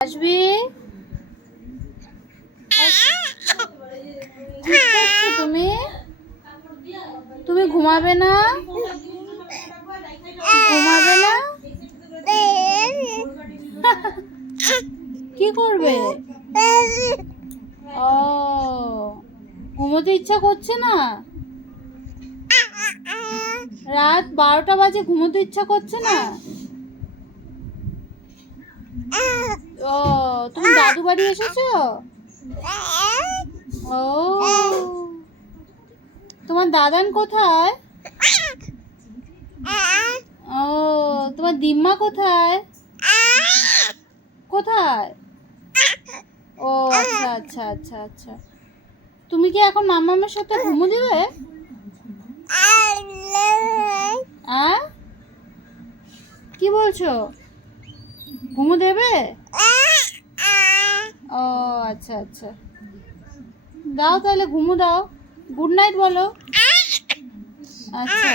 আসবি? তুমি? তুমি ঘুমাবে না? ঘুমাবে না? কি করবে? ও, ঘুমোতে ইচ্ছা করছে না? রাত বারোটা বাজে ঘুমোতে ইচ্ছা করছে না? তুমি দাদু বাড়ি এসেছ? ও। তোমার দাদান কোথায়? ও, তোমার দিম্মা কোথায়? কোথায়? ও আচ্ছা আচ্ছা আচ্ছা আচ্ছা। তুমি কি এখন মামামের সাথে ঘুমো দিবে? কি বলছো? ঘুমো দেবে? আচ্ছা আচ্ছা। দাও তাহলে ঘুমো দাও। গুড নাইট বলো। আচ্ছা।